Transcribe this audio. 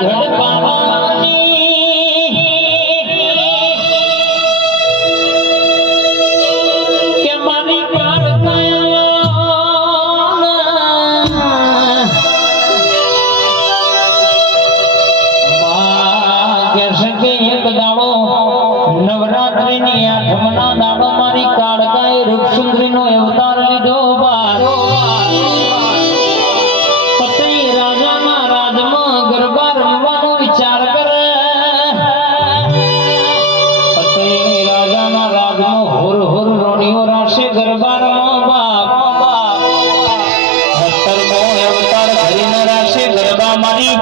ઘડ પાવાની કે મારી કાળ કે સકે એક દાડો નવરાત્રિની આઠમના દાડો મારી કાળકાએ રૂપસુંદરીનો અવતાર લીધો પતિ રાજાના રાજમાં ગરબા રમવાનો વિચાર કરે પતિ રાજાના રાજમાં હોર હોર રોણીઓ રાશે ગરબા રમો બાપ અવતાર ધરીને રાશે ગરબા મારી